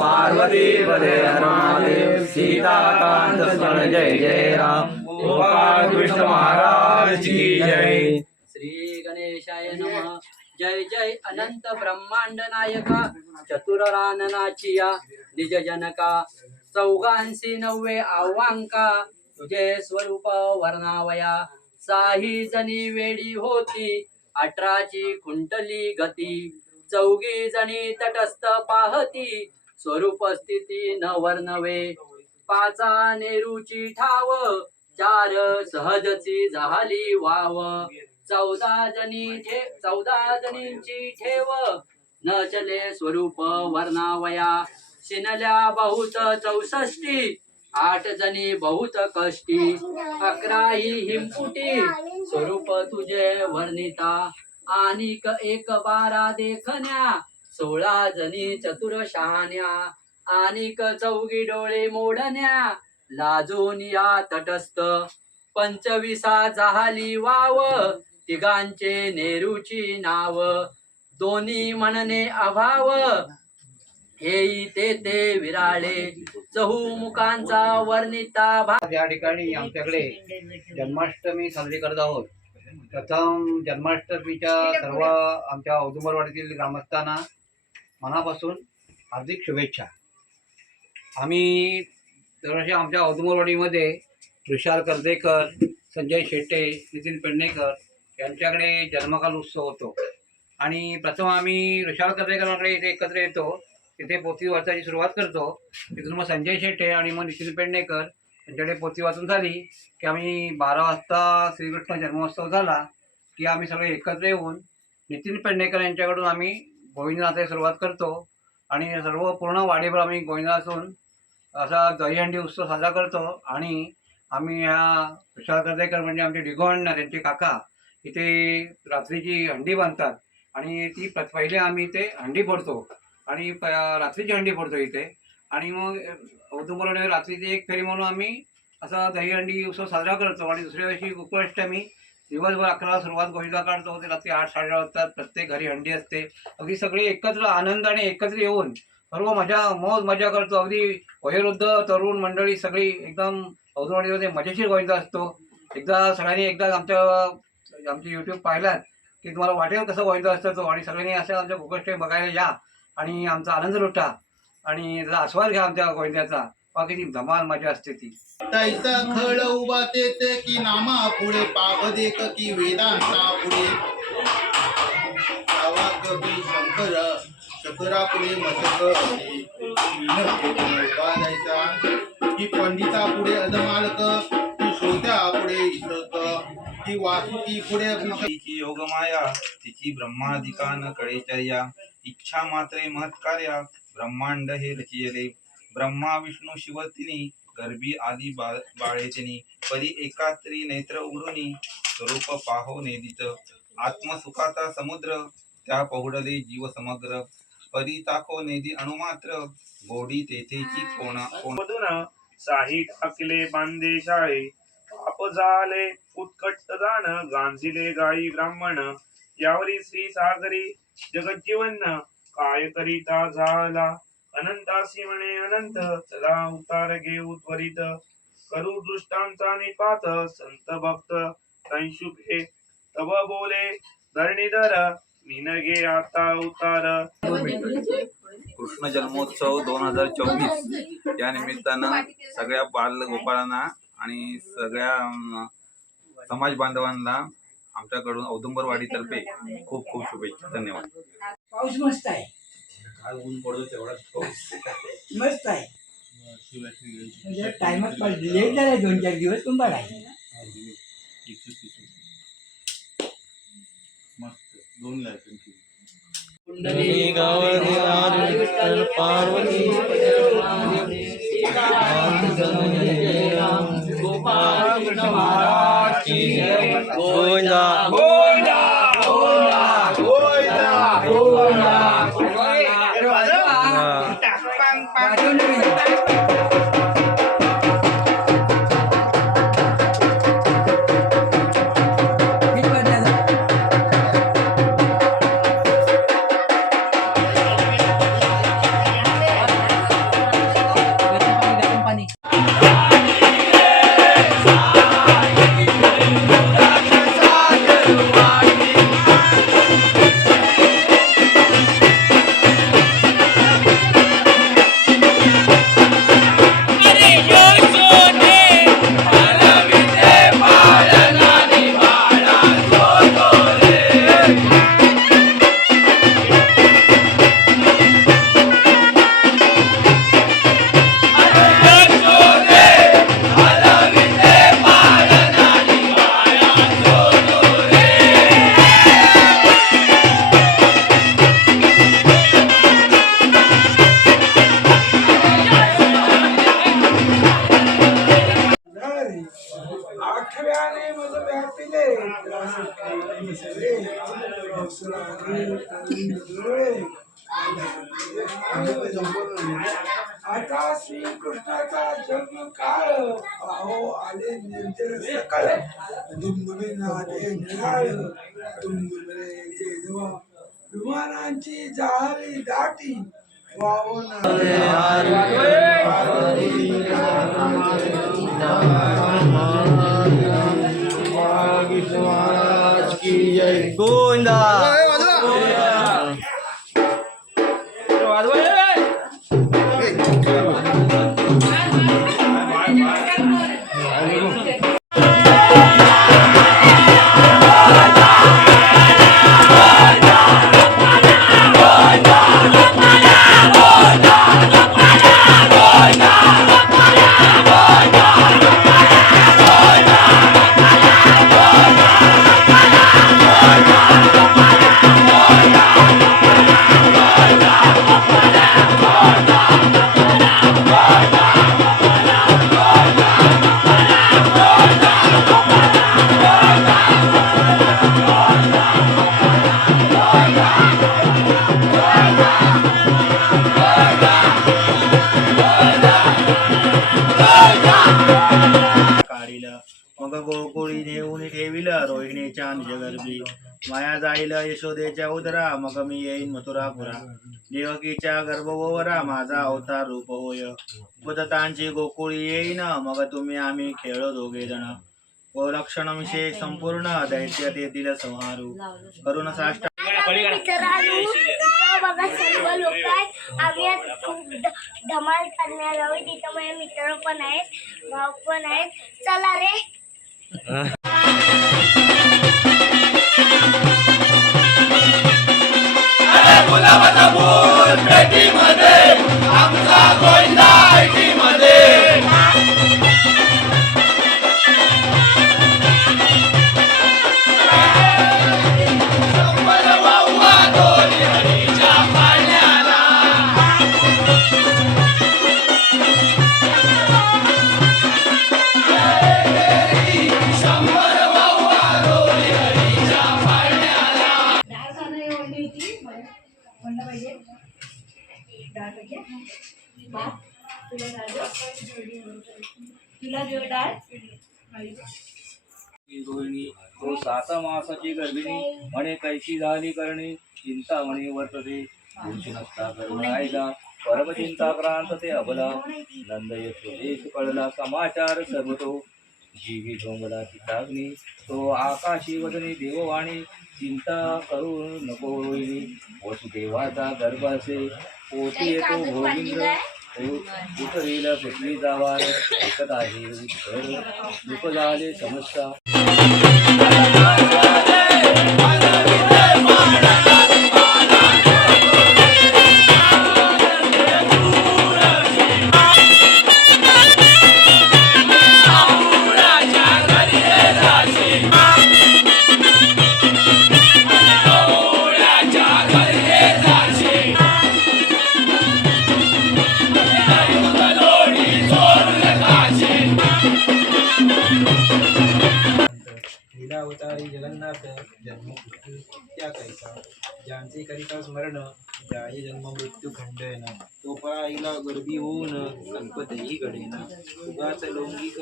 पार्वती पदे महादेव सीताकांत स्मरण जय जय राम गोपाल कृष्ण महाराज की जय। श्री गणेशाय नमः। जय जय अनंत ब्रह्मांड नायका चतुराननाची या निज जनका चौघांशी नव्वे आव्हांका तुझे स्वरूप वर्णावया साही जणी वेडी होती 18ची कुंडली गती चौघी जणी तटस्थ पाहती स्वरूप स्थिती न वर्णवे 5 नेरूची ठाव 4 सहजची झाली वाव 14 जणींची ठेव न चले स्वरूप वर्णावया शिनल्या बहुत 64 8 जणी बहुत कष्टी 11 ही हिमपुटी स्वरूप तुझे वर्णिता आणिक 1 12 देखण्या 16 जणी चतुर शहाण्या आणिक 4 डोळे मोडण्या लाजून या तटस्थ 25 झाली वाव 3 नेरूची नाव 2 म्हणणे अभाव हेई ते विराळे चहुमुखांचा वर्णिता या ठिकाणी आमच्याकडे जन्माष्टमी साजरी करत आहोत। प्रथम जन्माष्टमीच्या सर्व आमच्या औदुंबरवाडीतील ग्रामस्थांना मनापासून हार्दिक शुभेच्छा। आम्ही दरवर्षी आमच्या औदुंबरवाडीमध्ये तुषार कर्देकर, संजय शेट्टे, नितीन पेडणेकर यांच्याकडे जन्मकाल उत्सव होतो आणि प्रथम आम्ही तुषार कर्देकरांकडे इथे एकत्र येतो, तिथे पोथी वाचायची सुरुवात करतो। तिथून मग संजय शेट्टे आणि मग नितीन पेडणेकर त्यांच्याकडे पोथी वाचून झाली की आम्ही 12 वाजता श्रीकृष्ण जन्मोत्सव झाला की आम्ही सगळे एकत्र येऊन नितीन पेडणेकर यांच्याकडून आम्ही गोविंदनाथाची सुरुवात करतो आणि सर्व पूर्ण वाडीभर आम्ही गोविंदनाथून असा दहीहंडी उत्सव साजरा करतो। आणि आम्ही ह्या तुषार कर्देकर म्हणजे आमचे डिगोण त्यांचे काका इथे रात्रीची हंडी बांधतात आणि ती पहिले आम्ही इथे हंडी फोडतो आणि रात्रीची हंडी फोडतो इथे आणि मग औदुंबरवाडीमध्ये रात्रीची 1 फेरी म्हणून आम्ही असा दहीहंडी उत्सव साजरा करतो आणि दुसऱ्या दिवशी गोकुळाष्टमी दिवसभर 11 सुरुवात गोविंदा काढतो ते रात्री 8 साडेआठ वाजता प्रत्येक घरी हंडी असते। अगदी सगळे एकत्र आनंदाने एकत्र येऊन सर्व मौज मजा करतो। अगदी वयोवृद्ध तरुण मंडळी सगळी एकदम औदुंबरवाडीमध्ये मजेशीर गोविंदा असतो। एकदा आमची यूट्यूब पाहिलात की तुम्हाला वाटेल कसं गोविंदा असतं तो आणि सगळ्यांनी असं आमच्या गोकुळाष्टमी बघायला या आणि आमचा आनंद लुटा आणि त्याचा आस्वाद घ्या आमच्या गोविंद्याचा। किती धमाल मजा असते ती। तैसा खळ उभा तेथे की नामा पुढे पावदेक की वेदांता पुढे कवी शंकर शकरा पुढे मस्तक उभा जायचा की पंडिता पुढे अधमालक की श्रोत्या पुढे ईश्वरक की वासुकी पुढे तिची योगमाया तिची ब्रह्मादिका न कळेचर्या इच्छा मात्रे महत्कार्या ब्रह्मांड हे रचियले ब्रह्मा विष्णू शिव तिनी गर्भी आदी बाळेतिनी परी एकात्री नेत्र उघडूनी स्वरूप पाहो नेदित आत्मसुखाचा समुद्र त्या पहुडले जीव समग्र परी ताको नेदी अणुमात्र गोडी तेथेची कोणा साही टाकले बांधे शाळे पाप झाले उत्कट जाण गांजिले गाई ब्राह्मण यावरी श्री सागरी जगज्जीवन काय करिता झाला अनंतासी म्हणे अनंत चला उतार घेऊ त्वरित करू दृष्टांचा निपात संत भक्त संशुभे तब बोले धरणीधर निनगे आता उतार। कृष्ण जन्मोत्सव 2024 या निमित्तानं सगळ्या बालगोपाळांना आणि सगळ्या समाज बांधवांना आमच्याकडून औदुंबरवाडीतर्फे खूप खूप शुभेच्छा। धन्यवाद। पाऊस मस्त आहे, काय ऊन पडतो तेवढाच पाऊस मस्त आहे म्हणजे टाइमात लेट झाला 2-4 दिवस पण बघा मस्त दोन लायसन केली. कुंडली गावती हरी विठ्ठल पार्वती सीताकांत जय जय राम गोपाळ कृष्ण महाराज की जय गोविंदा गोविंदा गोविंदा गोविंदा आठव्याने मज व्यापिले आता श्रीकृष्णाचा जन्म काळ पाहो आले निर्जर सकळ दुमदुमे नादे निराळ दुमदुमे जेजवा विमानांची जाळी दाटी वावना महाराज की जय गोविंदा मग गोकुळी नेऊन ठेविलं रोहिणीच्या निजगर्भी माया जाईल यशोदेच्या उदरा मग मी येईन मथुरापुरा देवकीच्या गर्भवरा माझा अवतार रूप होय उदतांची गोकुळी येईन मग तुम्ही आम्ही खेळ दोघे जण व लक्षण विषय संपूर्ण दैत्य तेथील संहारू करुण साष्ट बघा सर्व लोक आहेत आम्ही आज खूप धमाल करणार आहोत तिथं माझे मित्र पण आहेत भाऊ पण आहेत चला रे गुलाबाचा फूल पेटीमध्ये आमचा गोविंदा आयटीमध्ये रोहिणी तो 7 मासाची गर्भिणी म्हणे कैसी झाली करणी चिंता म्हणे वर्तते दोषी नसता गर्भ राहिला परम चिंता क्रांत ते अबला नंद यशोदेश कळला समाचार सर्व तो जीवी डोंगला चिताग्नी तो आकाशी वदनी देववाणी चिंता करू नको रोहिणी वसुदेवाचा गर्भ असे पोटी येतो गोविंद उतरील पृथ्वी जावार ऐकत आहे उत्तर दुःख झाले समजता अज्ञात जन्म मृत्यू त्या कैसा ज्यांचे करिता स्मरण जाय जन्म मृत्यू खंडन तो पराईला गर्भी होऊन कल्पतेही घडेना उगाच लौंगिक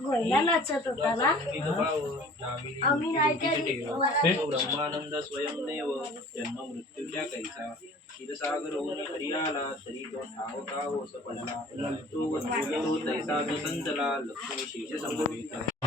घोडा नाचत होता ना आम्ही नाही तो ब्रह्मानंद स्वयंमेव जन्म मृत्यूच्या कैसा क्षीरसागर होऊन हरी आला तरी तो ठावका होस पडला तो वस्तू तैसा तो संतला लक्ष्मी शेष संभवित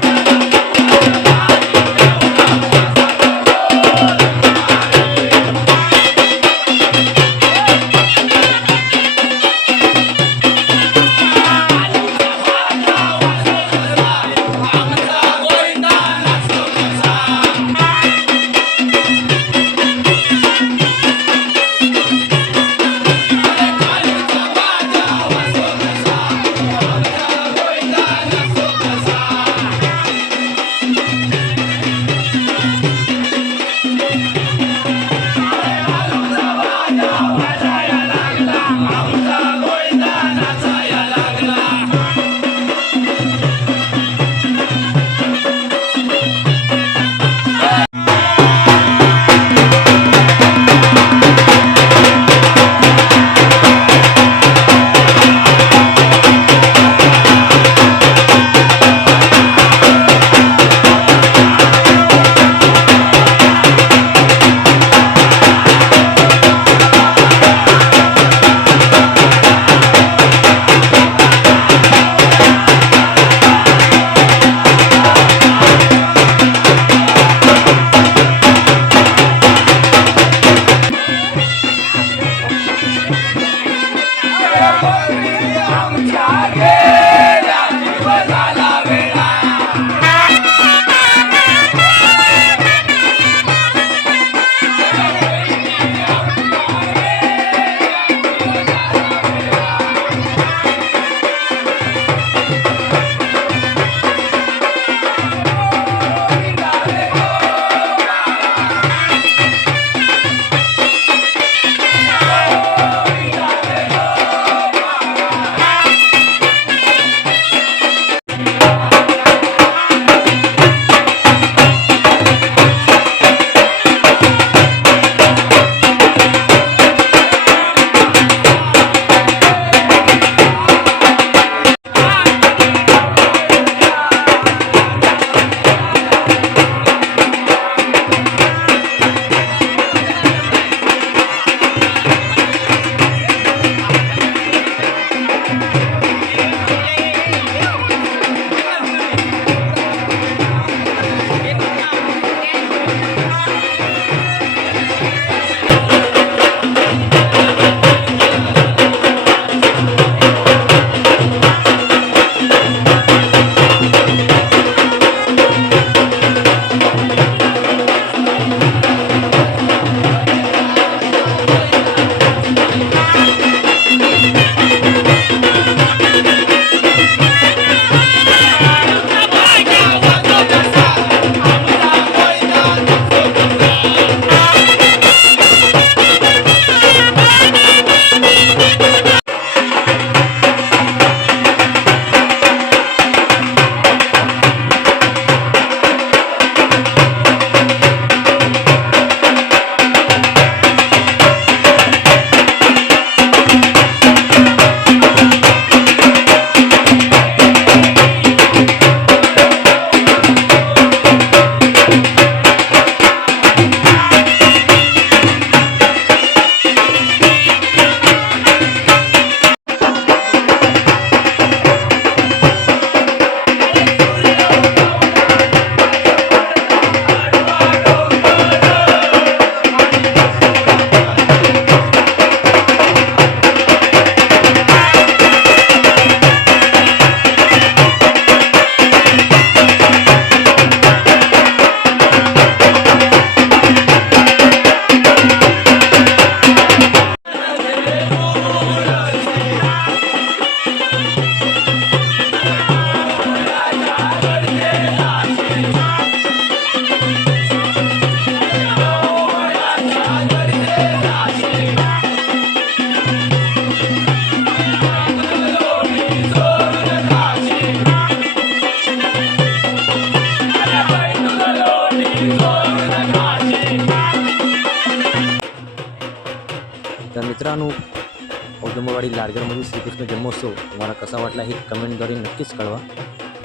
मित्रांनो, औदुंबरवाडी लाडगरमधील श्रीकृष्ण जन्मोत्सव तुम्हाला कसा वाटला हे कमेंटद्वारे नक्कीच कळवा.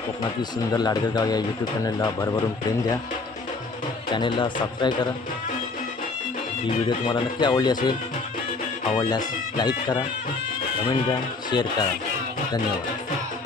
कोकणातील सुंदर लाडगर गाव या यूट्यूब चॅनलला भरभरून प्रेम द्या. चॅनलला सबस्क्राईब करा. ही व्हिडिओ तुम्हाला नक्की आवडली असेल. आवडल्यास लाईक करा, कमेंट द्या, शेअर करा. धन्यवाद.